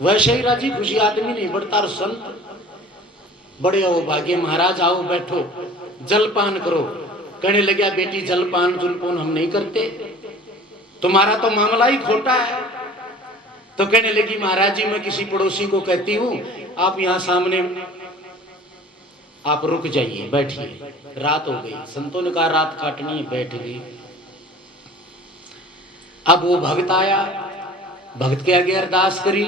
वैसे ही राजी खुशी आदमी नहीं बढ़ता। और संत बड़े हो भाग्य महाराज, आओ बैठो जलपान करो। कहने लगा बेटी जलपान जुलपान हम नहीं करते, तुम्हारा तो मामला ही खोटा है। तो कहने लगी महाराज जी मैं किसी पड़ोसी को कहती हूँ आप यहाँ सामने आप रुक जाइए बैठिए। रात हो गई, संतों ने कहा रात काटनी है, बैठ गई। अब वो भक्त आया, भक्त के आगे अरदास करी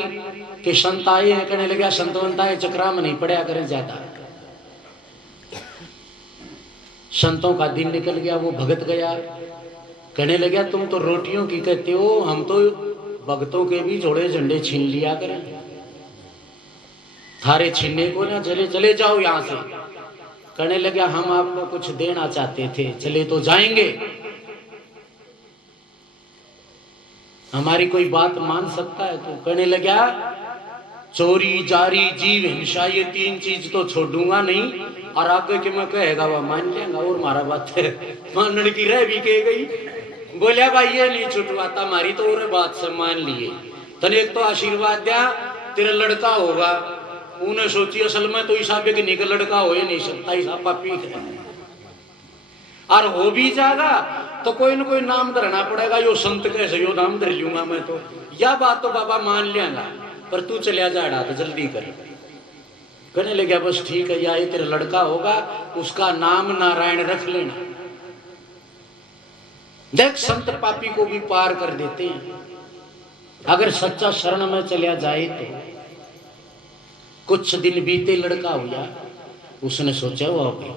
कि संत आए हैं। कहने लगा संतवंत आए चक्रा में नहीं पड़ा करें ज्यादा। संतों का दिन निकल गया, वो भगत गया। कहने लगा तुम तो रोटियों की कहते हो, हम तो भगतों के भी जोड़े झंडे छीन लिया करें, थारे छीनने को ना चले चले जाओ यहां से। कहने लगा हम आपको कुछ देना चाहते थे, चले तो जाएंगे, हमारी कोई बात मान सकता है तो। कहने लगा चोरी जारी जीव हिंसा ये तीन चीज तो छोड़ूंगा नहीं, और आगे के मैं कहेगा वह मान लेगा। और मारा बात है मानने की रह भी कह गई। बोलिया भाई ये नहीं छुटवाता हमारी तो और बात से मान लिए। तने एक तो आशीर्वाद दिया तेरा लड़का होगा, उन्हें सोची असल में तो हिसाब के निकल लड़का हो ही नहीं सकता, हिसाब पापी है। और हो भी जाएगा तो कोई ना कोई नाम धरना पड़ेगा, यो संत कैसे यो नाम धर लूंगा मैं तो। यह बात तो बाबा मान लेगा, पर तू चलिया जाड़ा तो जल्दी कर। कहने लगा बस ठीक है, या ये तेरा लड़का होगा उसका नाम नारायण रख लेना। देख संत पापी को भी पार कर देते हैं अगर सच्चा शरण में चलिया जाए तो। कुछ दिन बीते, लड़का हुआ, उसने सोचा वो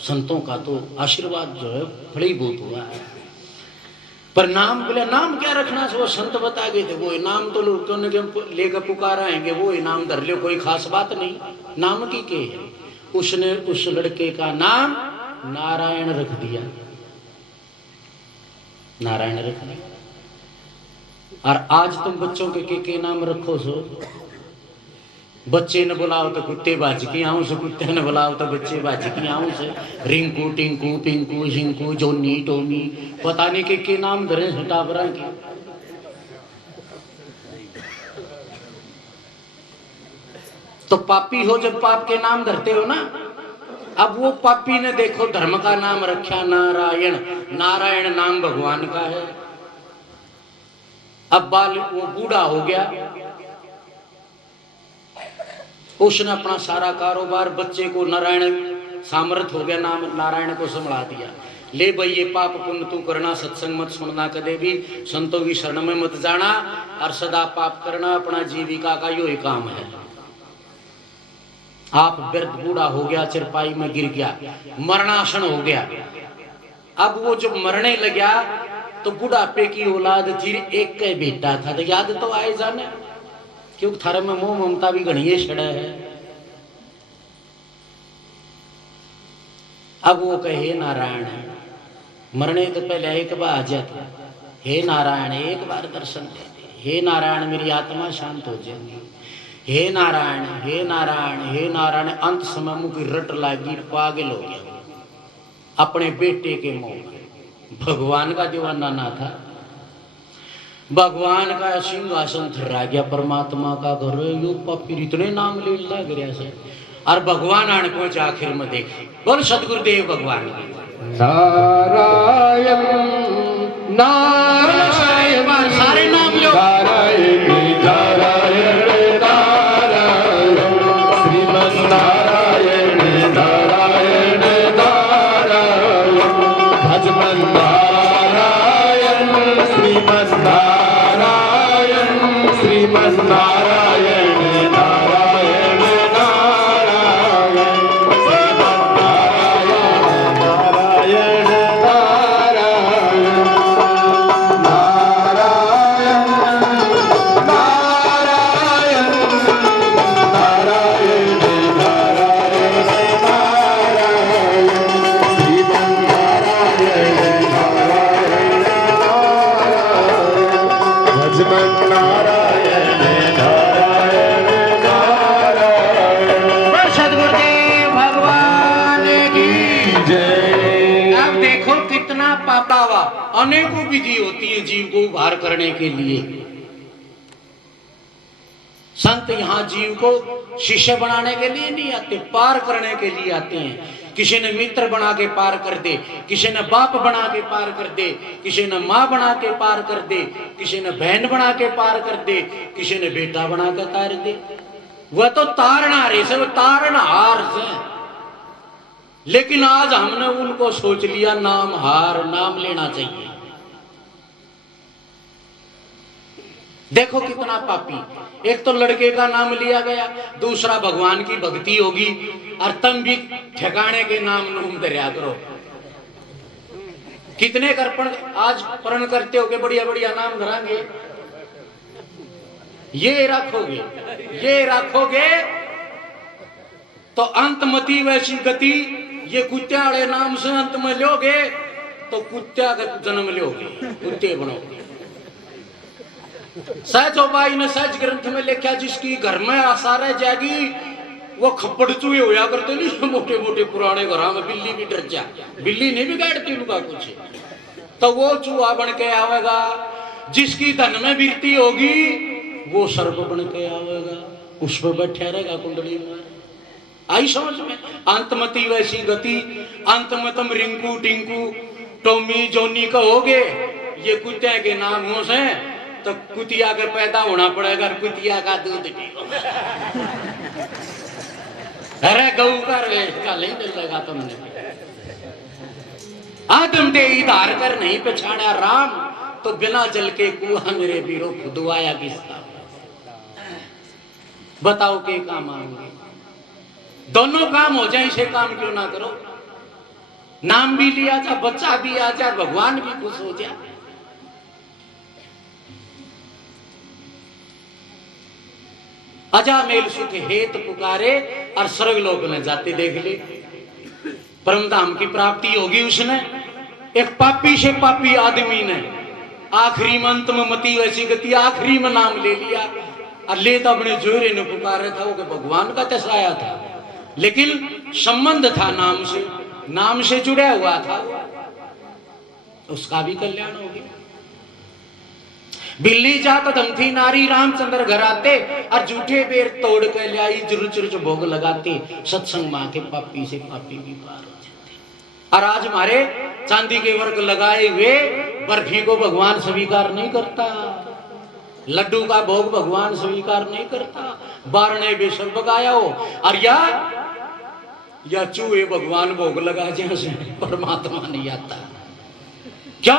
संतों का तो आशीर्वाद जो है बड़ी बहुत हुआ है, पर नाम बोले नाम क्या रखना से वो संत बता गए थे। वो नाम तो लोग लेकर पुकारा आएंगे, वो इनाम धर लो, कोई खास बात नहीं, नाम की के है। उसने उस लड़के का नाम नारायण रख दिया, नारायण रख दिया। और आज तुम बच्चों के नाम रखो सो, बच्चे ने बुलाओ तो कुत्ते बाज की आऊं से, कुत्ते ने बुलाओ तो बच्चे बाज की आऊं से। रिंकू टिंकू पिंकू झिंकू जोनी टोमी पता नहीं के नाम धरे टाबरा के। तो पापी हो जब पाप के नाम धरते हो ना। अब वो पापी ने देखो धर्म का नाम रखा नारायण, नारायण नाम भगवान का है। अब बाल वो बूढ़ा हो गया, उसने अपना सारा कारोबार बच्चे को नारायण सामर्थ हो गया, नाम नारायण को संभला दिया। ले भाई ये पाप पुण्य तू करना, सत्संग मत सुनना, कदे भी संतों की शरण में मत जाना, और सदा पाप करना, अपना जीविका का यो ही काम है। आप वृद्ध बूढ़ा हो गया, चरपाई में गिर गया, मरणासन हो गया। अब वो जब मरने लगा तो बुढ़ापे की औलाद थी, एक का बेटा था, तो याद तो आए जाने, क्योंकि थारे में मोह ममता भी घनिये छड़ा है। अब वो कहे नारायण, मरने तो पहले एक बार आ जाता, हे नारायण एक बार दर्शन दे दे, हे नारायण मेरी आत्मा शांत हो जाएगी, हे नारायण हे नारायण हे नारायण। अंत समय मुँह की रट लागी, पागल हो गया अपने बेटे के मोह में। भगवान का दीवाना ना था, भगवान का सिंहासन थर्रा गया, परमात्मा का घर यू पपी इतने नाम ले लग गया से। और भगवान आने पहुंचे आखिर में देखे, बोल सतगुरुदेव भगवान नारायण नारायण सारे नाम लो, नारायण नारायण नारायण श्रीमन नारायण नारायण नारायण भजमन नारायण श्रीमन नारायण श्रीमन नारायण नारायण नारायण श्रीमन नारायण नारायण अनेकों विधि होती है जीव को उद्धार करने के लिए। संत यहाँ जीव को शिष्य बनाने के लिए नहीं आते, पार करने के लिए आते हैं। किसी ने मित्र बना के पार कर दे, किसी ने बाप बना के पार कर दे, किसी ने माँ बना के पार कर दे, किसी ने बहन बना के पार कर दे, किसी ने बेटा बना के तार दे। वह तो तारनहारे से, वो तारनहार से। लेकिन आज हमने उनको सोच लिया नाम हार, नाम लेना चाहिए। देखो कितना पापी। एक तो लड़के का नाम लिया गया, दूसरा भगवान की भक्ति होगी, और तुम भी ठिकाने के नाम नूम दरिया करो। कितने कर्पण आज प्रण करते हो कि बढ़िया बढ़िया नाम धरांगे, ये रखोगे तो अंतमति वैसी गति। ये कुत्ते वाले नाम से अंत में लोगे तो कुत्ता का जन्म लोगे, कुत्ते बनोगे। सहज उपाय ने सहज ग्रंथ में लिखा, जिसकी घर में आशा रह जाएगी वो खप्पड़ चूहे होया करते नहीं, मोटे मोटे पुराने घर में बिल्ली भी डर जा, बिल्ली नहीं बिगाड़ती उनका कुछ, तो वो चूहा बन के आवेगा। जिसकी धन में वृत्ति होगी वो सर्प बन के आवेगा, उस पर बैठा रहेगा कुंडली में। आई समझ में? अंतमति वैसी गति। अंत में तुम रिंकू टिंकू टोमी जोनी कहोगे, ये कुत्ते के नामों से, तो कुतिया के पैदा होना पड़ेगा, कुतिया का दूध पियो। अरे गऊ का रेशा नहीं मिलेगा तुमने। आदम दे धार कर नहीं पछाड़ा राम, तो बिना जल के कुआ मेरे बीरो खुदवाया किसका। बताओ के काम आएंगे? दोनों काम हो जाए, इसे काम क्यों ना करो? नाम भी लिया जाए, बच्चा भी आ जाए, भगवान भी खुश हो जाए। अजामेल सुख हेत पुकारे, और स्वर्ग लोक में जाते देख ले, परम धाम की प्राप्ति होगी उसने। एक पापी से पापी आदमी ने आखिरी में अंत में मती वैसी गति, आखिरी में नाम ले लिया, और ले तो अपने जोरे ने पुकारा था, वो भगवान का तसाया था, लेकिन संबंध था नाम से जुड़ा हुआ था, उसका भी कल्याण हो गया। बिल्ली जात धमथी नारी, रामचंद्र घर आते, और जूठे बेर तोड़ के लाई, जुरुच भोग लगाते। सत्संग माँ के पापी से पापी भी पार हो जाते। और आज हमारे चांदी के वर्क लगाए हुए बर्फी को भगवान स्वीकार नहीं करता, लड्डू का भोग भगवान स्वीकार नहीं करता, बारने बेसर बगाया हो, और या चूहे भगवान भोग लगा जैसे परमात्मा नहीं आता। क्या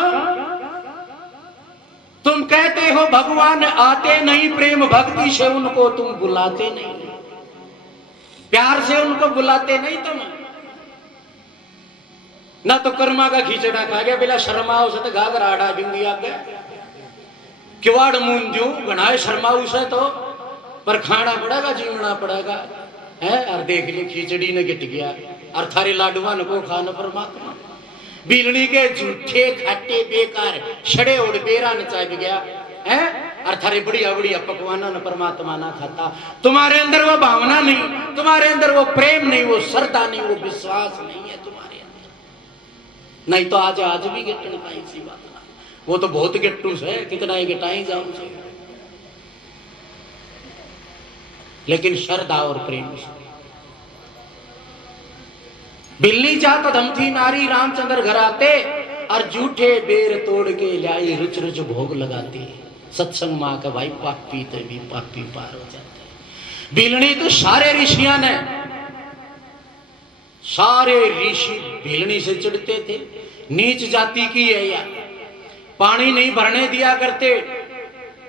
तुम कहते हो भगवान आते नहीं, प्रेम भक्ति से उनको तुम बुलाते नहीं, प्यार से उनको बुलाते नहीं तुम। ना तो कर्मा का खींचड़ा खा गया, बिला शर्माओ से तो घाघरा आड़ा दूंगी आगे, किवाड़ मून दू बनाए शर्माऊ से तो, पर खाना पड़ेगा, जीवना पड़ेगा है। और देख ली खिचड़ी ने गिट गया, और थारे लाडुआ को खाना परमात्मा। बिलनी के झूठे खट्टे बेकार छड़े उड़ बेरा नचाब गया है, और थारे बढ़िया बढ़िया पकवाना न परमात्मा ना खाता। तुम्हारे अंदर वो भावना नहीं, तुम्हारे अंदर वो प्रेम नहीं, वो श्रद्धा नहीं, वो विश्वास नहीं है तुम्हारे अंदर। नहीं तो आज भी गिट्टू पाई सी बात ना, वो तो बहुत गिट्टू है, कितना ही गिटाई जाऊं से, लेकिन श्रद्धा और प्रेम से। बिल्ली जात धमथी नारी, रामचंद्र घर आते, और जूठे बेर तोड़ के लाई, रुच भोग लगाते। सत्संग माँ का भाई पापी तो भी पापी पार हो जाते। बिलनी तो सारे ऋषियां ने, सारे ऋषि बिलनी से चिढ़ते थे, नीच जाति की है या, पानी नहीं भरने दिया करते।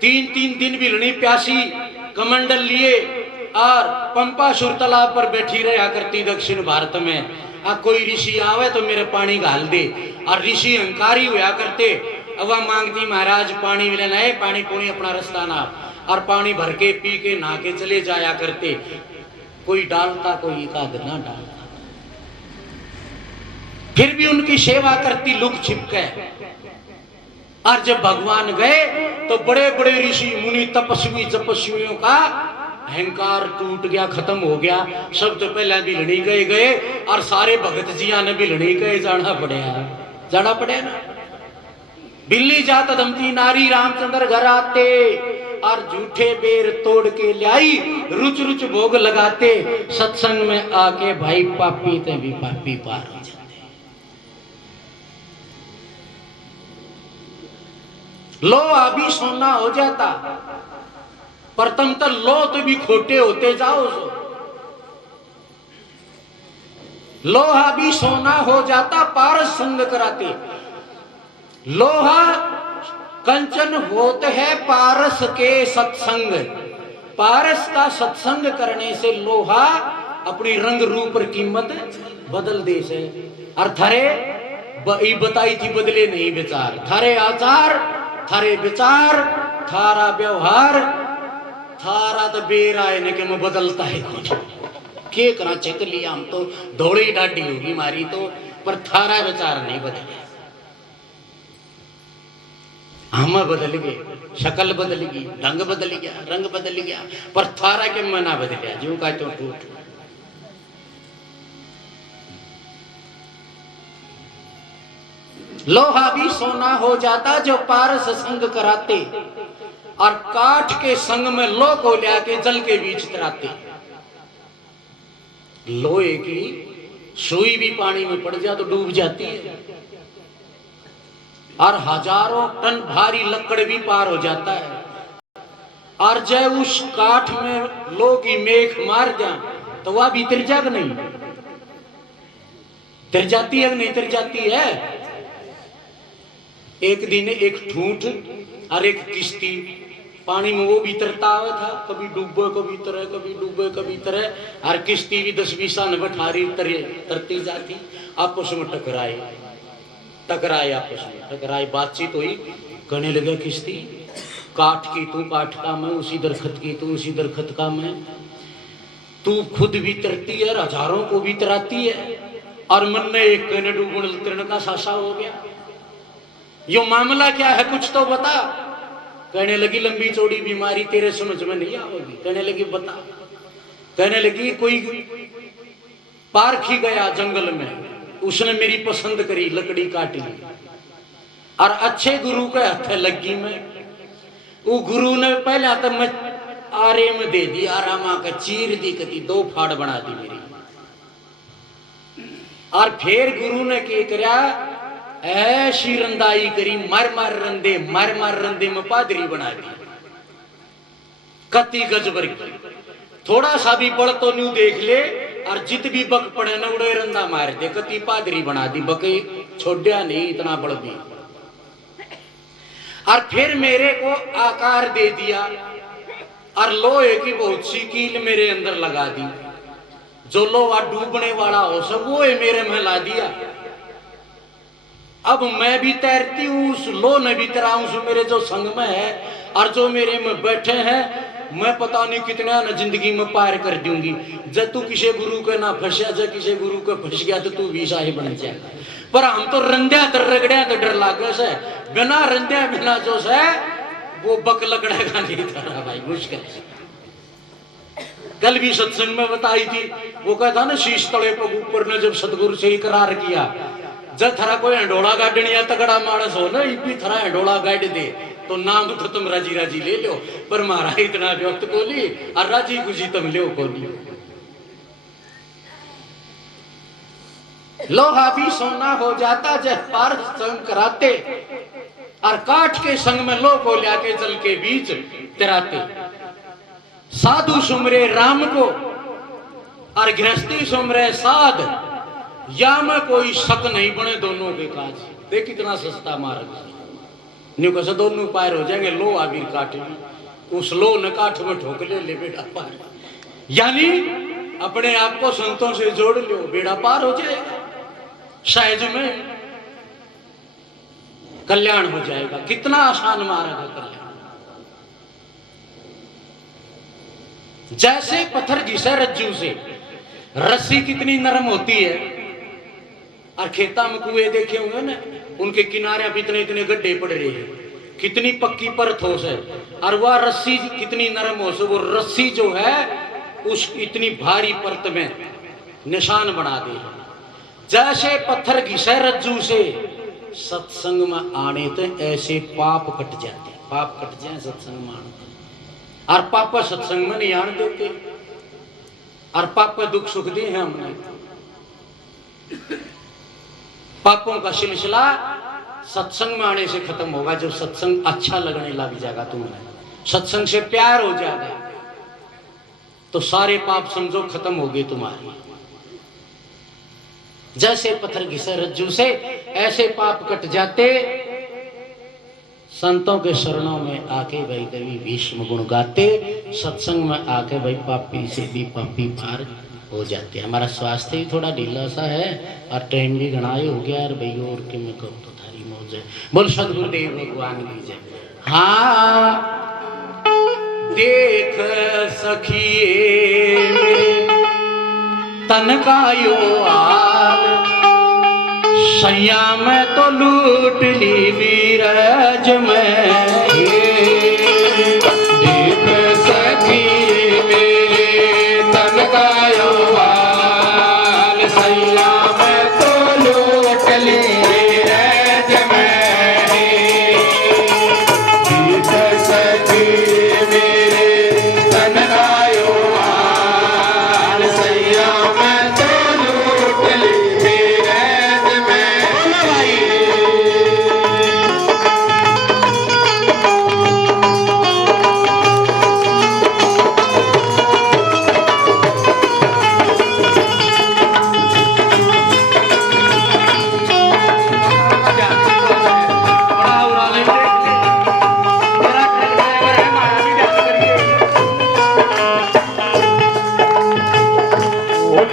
3-3 दिन बिलनी प्यासी कमंडल लिए और पंपासुर तालाब पर बैठी रहा करती दक्षिण भारत में। कोई ऋषि आवे तो मेरे पानी घाल दे, और ऋषि अहंकारी हुआ करते। अब वह मांगती महाराज पानी मिलना है, पानी पुणी अपना रास्ता ना, और पानी भर के पी के नहा के चले जाया करते। कोई डालता कोई एकाध ना डालता, फिर भी उनकी सेवा करती लुक छिप के। और जब भगवान गए तो बड़े बड़े ऋषि मुनि तपस्वी तपस्वियों का अहंकार टूट गया, खत्म हो गया। सब तो पहले बिलनी गए, और सारे भगत जिया ने बिलनी गए जाना पड़े ना। बिल्ली जात धमती नारी, रामचंद्र घर आते, और झूठे बेर तोड़ के लाई, रुच रुच भोग लगाते, सत्संग में आके भाई पापी ते भी पापी पार हो जाते। लो अभी सोना हो जाता, पर तुम तो लो तो भी खोटे होते जाओ। लोहा भी सोना हो जाता, पारस संग कराते। लोहा कंचन होते है पारस के सत्संग। पारस का सत्संग करने से लोहा अपनी रंग रूप और कीमत बदल दे से। और थारे बताई थी बदले नहीं विचार, थारे आचार, थारे विचार, थारा व्यवहार, थारा तो बेराय ने के में बदलता है कुछ के करा चेक लिया। हम तो दौड़ी डाडी होगी मारी तो, पर थारा विचार नहीं बदले। हम बदल गए, शक्ल बदल गई, ढंग बदल गया, रंग बदल गया, पर थारा के मना बदल गया जो का तो टूट। लोहा भी सोना हो जाता जो पारस संग कराते, और काठ के संग में लो को लिया के जल के बीच तराते। लोहे की सुई भी पानी में पड़ जाए तो डूब जाती है, और हजारों टन भारी लकड़ भी पार हो जाता है। और जब उस काठ में लो की मेख मार जा तो वह भी तिर जाग नहीं, तिर जाती है नहीं तिर जाती है। एक दिन एक ठूंठ और एक किश्ती पानी में वो भी तरता हुआ था, कभी डूबे कभी तरे, कभी डूबे कभी तरे, और किश्ती भी 10-20 न बैठारी तरती जाती। आपस में टकराए आपस में टकराए, बातचीत हुई, कहने लगे किश्ती काठ की तू काठ का मैं, उसी दरखत की तू उसी दरखत का मैं, तू खुद भी तरती है, हजारों को भी तराती है, और मन ने एक कहने डूबने तरण का सासा हो गया। यो मामला क्या है कुछ तो बता। कहने लगी लंबी चौड़ी बीमारी तेरे समझ में नहीं आएगी। कहने लगी बता। कहने लगी कोई पारखी गया जंगल में, उसने मेरी पसंद करी, लकड़ी काट ली, और अच्छे गुरु के हाथ लगी मैं। वो गुरु ने पहले तो मैं आरे में दे दी, आरामा का चीर दी, कती 2 फाड़ बना दी मेरी। और फिर गुरु ने क्या करया, ऐसी रंदाई करी, मर मर रंदे में पादरी बना दी। कति गजबर की, थोड़ा सा भी बड़ तो न्यू देख ले, और जित भी बक पड़े न उड़े रंदा मार दे, कति पादरी बना दी। बके छोड़िया नहीं इतना बड़ भी। और फिर मेरे को आकार दे दिया, और लोहे की बहुत सी कील मेरे अंदर लगा दी। जो लोहा डूबने वाला हो सब वो मेरे में ला दिया। अब मैं भी तैरती हूँ, उस लो ने भी तैरा, उस मेरे जो संग में है और जो मेरे में बैठे हैं, मैं पता नहीं कितना न जिंदगी में पार कर दूंगी। जब तू किसी गुरु के ना फंसा, जब किसी गुरु के फंस गया तो तू भी शाही बन जाएगा। पर हम तो रंद्या तर रगड़िया तो डर लागे से, बिना रंद्या बिना जो है वो बक लगड़ेगा नहीं था भाई, मुश्किल से। कल भी सत्संग में बताई थी, वो कहता ना शीश तले पर ऊपर ने जब सतगुरु से इकरार किया, जब थारा कोई हंडोला गाड़निया तगड़ा मानस हो ना, भी थारा हंडोला गाड़ दे तो नाम तो तुम राजी राजी ले लो, पर मारा इतना व्यक्त को ली और राजी खुशी तुम ले को ली। लोहा भी सोना हो जाता जब पार संग कराते, और काठ के संग में लो को लाके जल के बीच तैराते। साधु सुमरे राम को और गृहस्थी सुमरे साध, या में कोई शक नहीं बने दोनों के काज। देख कितना सस्ता मार्ग, न्यू कैसे दोनों पार हो जाएंगे। लो आबिर काटे, उस लो ने काठ में ठोक ले बेटा पार, यानी अपने आप को संतों से जोड़ लो, बेड़ा पार हो जाएगा, सहज में कल्याण हो जाएगा। कितना आसान मार्ग है कल्याण। जैसे पत्थर घिसे रज्जू से, रस्सी कितनी नरम होती है, और खेता में कुएं देखे होंगे ना, उनके किनारे अब इतने इतने गड्ढे पड़ रहे हैं, कितनी पक्की परत हो से, और वह रस्सी कितनी नरम हो से, वो रस्सी जो है उस इतनी भारी परत में निशान बना दे। जैसे पत्थर घिसे रज्जू से, सत्संग में आने तो ऐसे पाप कट जाते, पाप कट जाए सत्संग में आने। और पापा सत्संग में नहीं आने देते, और पापा दुख सुख दिए हैं हमने। पापों का सिलसिला सत्संग में आने से खत्म होगा, जब सत्संग अच्छा लगने लग जाएगा, तुम्हें सत्संग से प्यार हो जाएगा, तो सारे पाप समझो खत्म हो गए तुम्हारे। जैसे पत्थर घिसे रज्जू से, ऐसे पाप कट जाते। संतों के शरणों में आके भाई कभी भीष्म गुण गाते, सत्संग में आके भाई पापी से भी पापी पार हो जाते। हमारा स्वास्थ्य भी थोड़ा ढीला सा है और टाइम भी घना हो गया यार भाई, और के मैं कहूँ तो थारी मौज है। बोल सदगुरुदेव भगवान की जय। हाँ देख सखिए तन का यो हाल, सैया में तो लूट ली वीरज में। देख सखिए मेरे तन का यो हाल, सैया में तो लूट ली वीरज में। देख सखिए मेरे तन का यो हाल, सैया में तो लूट ली वीरज में।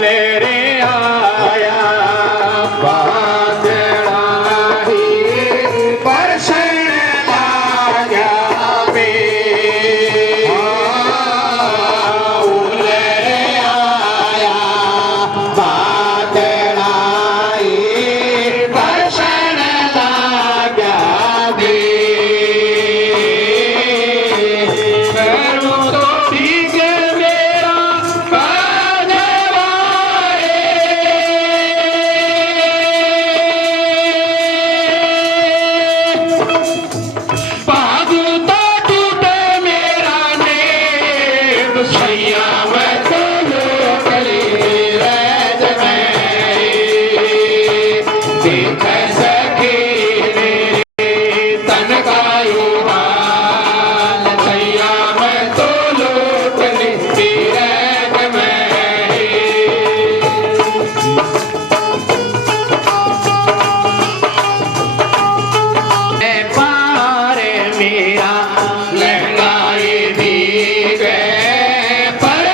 मेरे आया बादड़ा ही बरसन लागा बे। मेरे आया बादड़ा ही बरसन लागा बे। करूँ तो ठीक मेरा पर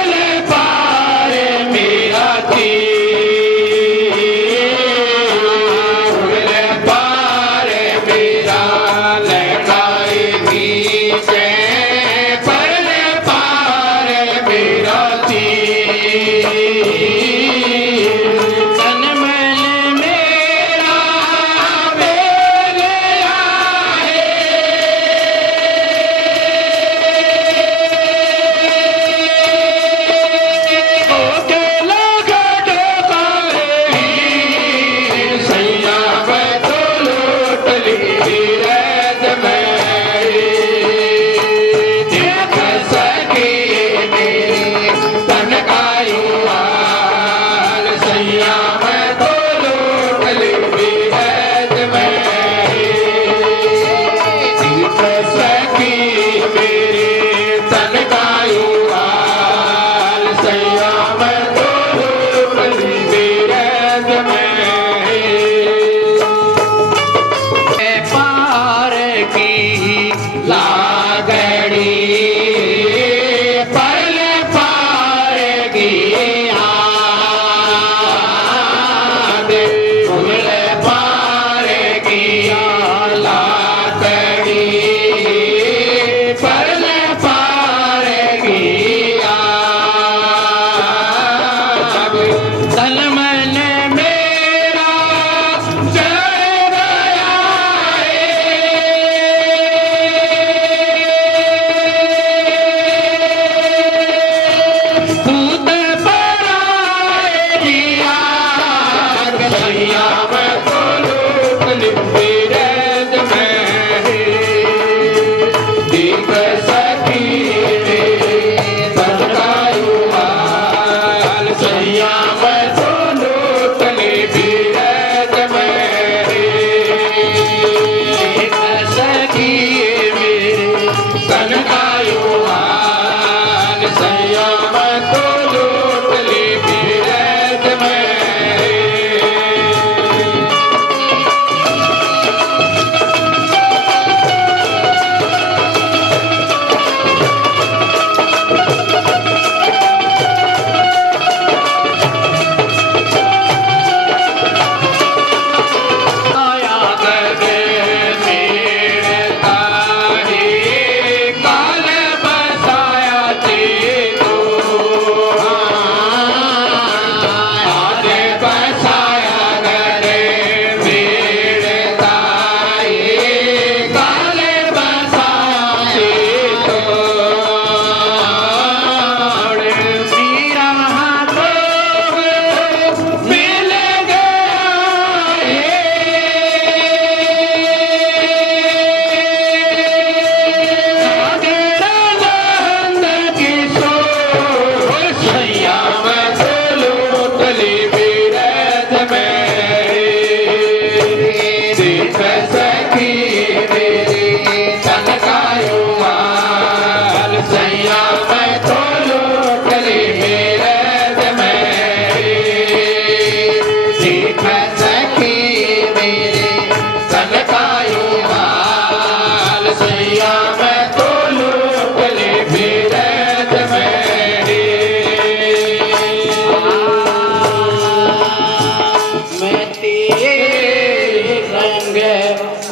सैया मैं तो लूट ली बीरज में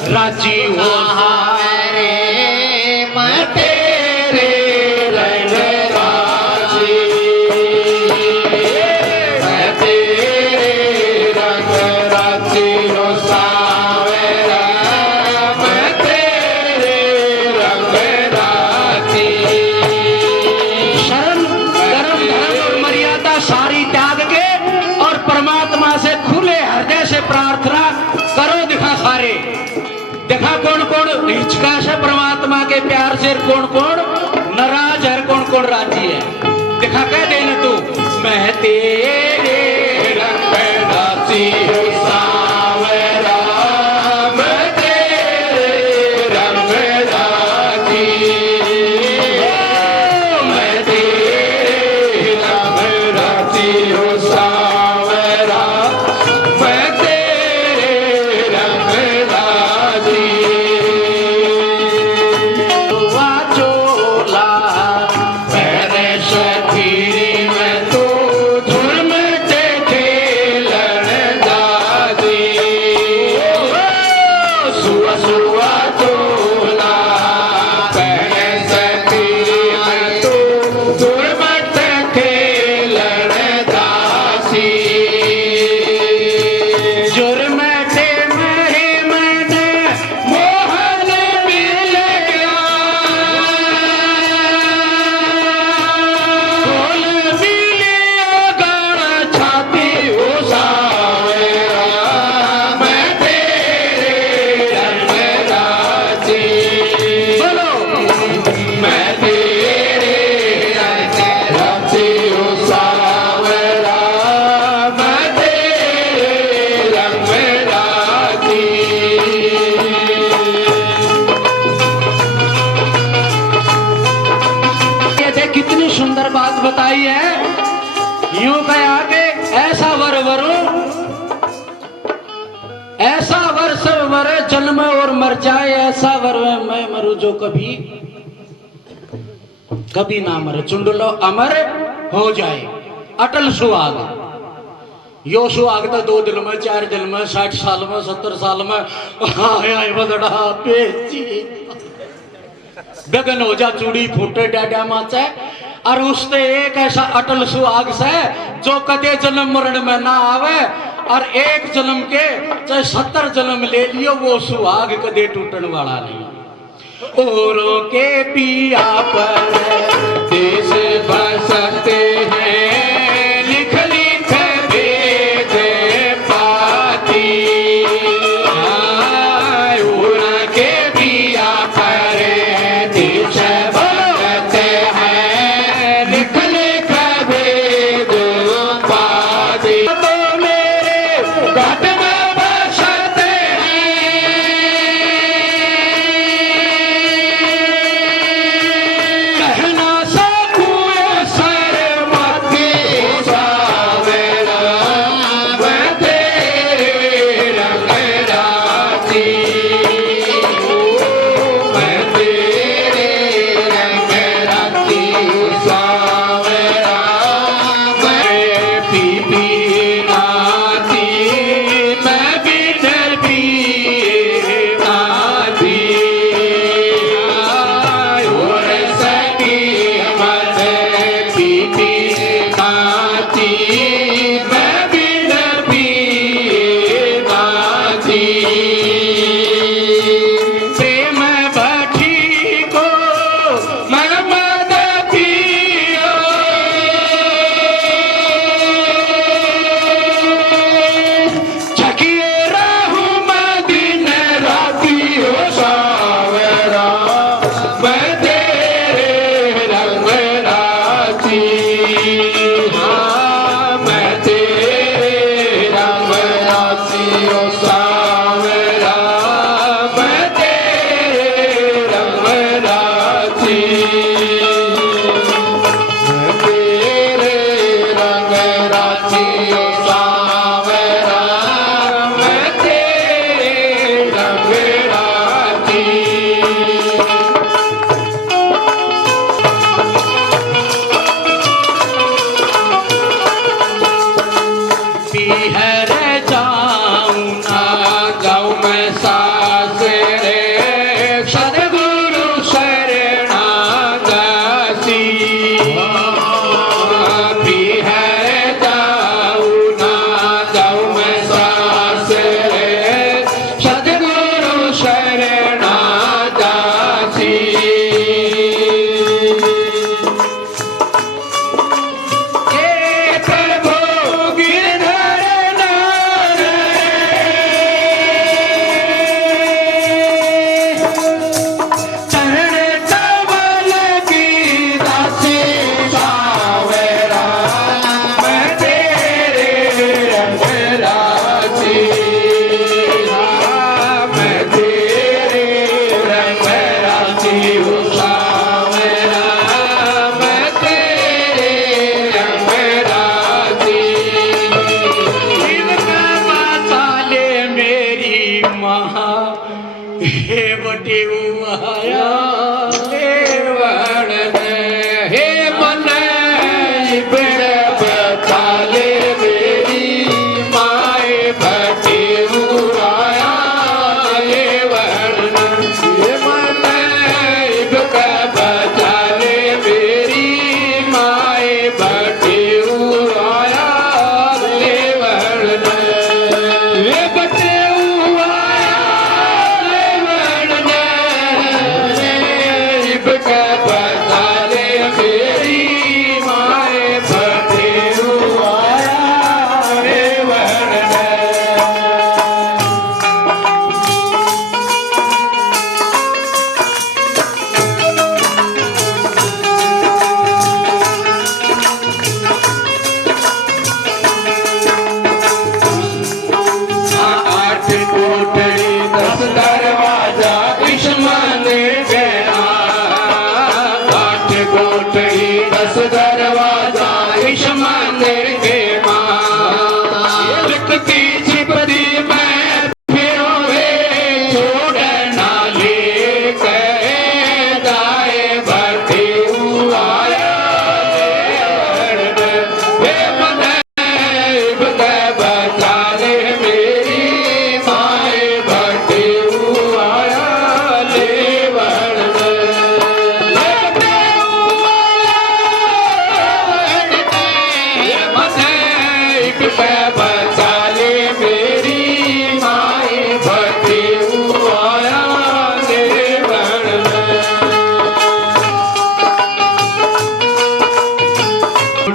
राजी हो रे मैं तेरे रंग राजी मैं तेरे रंग राजी हो सावरा मैं तेरे रंग राजी शर्म धर्म और मर्यादा सारी त्याग के और परमात्मा से खुले हृदय से प्रार्थना करो। दिखा सारे देखा कौन कौन हिचका है परमात्मा के प्यार से, कौन कौन नाराज है, कौन कौन राजी है। देखा कह देना तू मैं तेरे रंग राजी हो सावरा मैं तेरे रंग राजी मैं तेरे रंग राजी हो सावरा मैं तेरे रंग राजी दुआ चोला मैंने शकीरी में तो जुर्म के खेलन दादी सुआ सुआ चोला मैंने शकीरी में तो जुर्म के खेलन दासी जुर्म से मेरे मन मोहन मिल गया खोल भी लिया गाना छाती हो सावरा मैं तेरे रंग राजी बोलो मैं तेरे रंग राजी हो सावरा मैं तेरे रंग राजी ये देख कितनी सुंदर बात बताई है। यूं कहा कि ऐसा वर वरो ऐसा वर सब वर जन्म और मर जाए, ऐसा वर मैं मरू जो कभी कभी ना मरे, चुंडलो अमर हो जाए। अटल सुहाग यो सुहाग तो 2 दिन में 4 दिन में 60 साल में 70 साल में आय आय बदड़ा पेची गगन हो जा चूड़ी फूटे डाडा माचे। और उससे एक ऐसा अटल सुहाग से जो कदे जन्म मरण में ना आवे, और एक जन्म के चाहे 70 जन्म ले लियो वो सुहाग कदे टूटन वाला नहीं। औरों के पिया पर देश बसते हैं लिख लिख भेज पाती उनके पिया पर देश बसते हैं लिख लिख भेज पाती तो मेरे घट में बसते कहना सकूं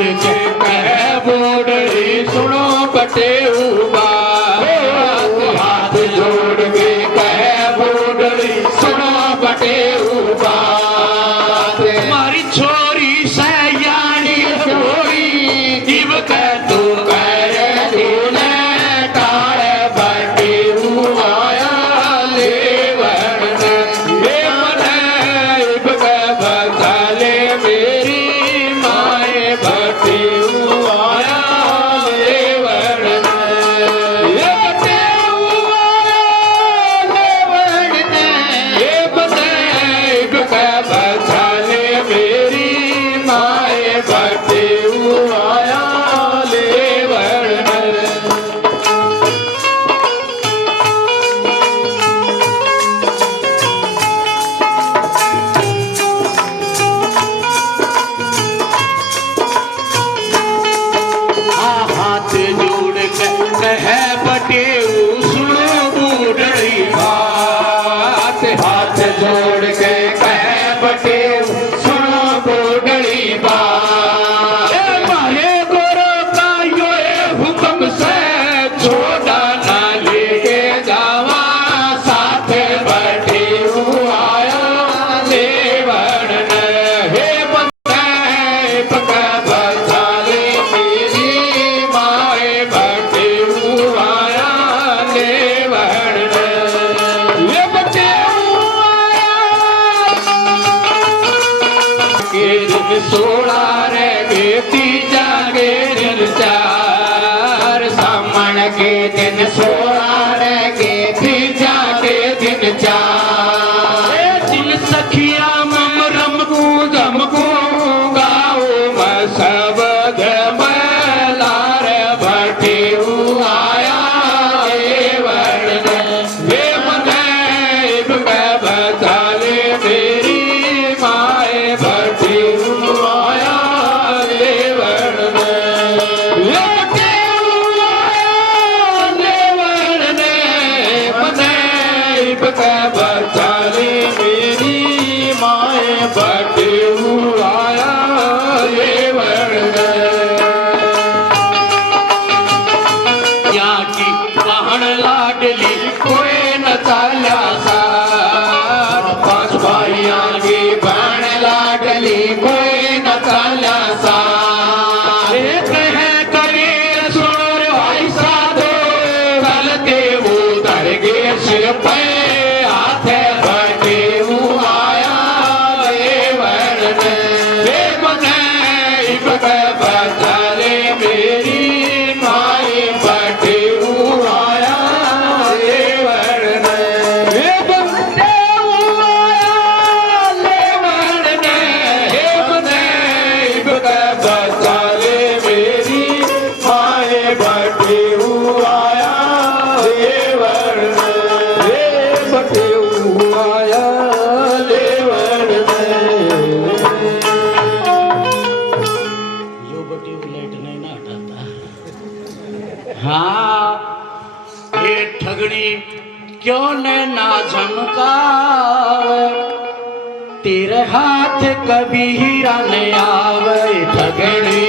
जोड़ के कह बूढ़ी सुनो बटेऊ बात, हाथ जोड़ के कह बूढ़ी सुनो बटेऊ बात। हमारी छोरी सयानी छोरी जीव कह तू कह तूने टाल बटेऊ आया लेवन हे मनेब कह बचाले मेरी माए बटेऊ आया लेवन हे बटेऊ आया लेवन हे मनेब कह बचाले मेरी माए बटेऊ आया लेवन। हाथ जोड़ के कह बटेऊ सुनो बूढ़ी बात, हाथ जोड़ के कह बटेऊ सुनो बूढ़ी बात। मारे गुरु का यो हुक्म से छोड़ा ना लेके जावा साथ बटेऊ आया लेवन हे बंदे पका बचाले मेरी माए बटेऊ आया लेवन ये बटेऊ आया के दिन 16 रह गए तीजा के दिन 4 सामन के दिन 16 रह गए तीजा के दिन 4 दिल सखिया ममरम गमकू गाओ मैं सब लार बटेऊ आया लेवन वे मनेब कह बचाले मेरी माए बटेऊ आया लेवन वे बटेऊ आया लेवन मनेब कह बचाले मेरी माए बटेऊ आया लेवन यहाँ की पहन लाडली कोई न चाला सार 5 भाइयों की बहन लाडली कोई न चाला सार एक है कबीर सुनो रे भाई साधो कल के वो दरगे सिर पे हाथ बटेऊ आया लेवन हे मनेब कह बचाले मेरी माए बटेऊ आया लेवन हे बटेऊ आया लेवन हे मनेब कह बचाले मेरी माए बटेऊ आया लेवन हे बटेऊ आया लेवन यो बटी उलट नहीं ना हटाता। हाँ ये ठगड़ी क्यों न ना झमकावे तेरे हाथ कभी हीरा नहीं आवे ठगड़ी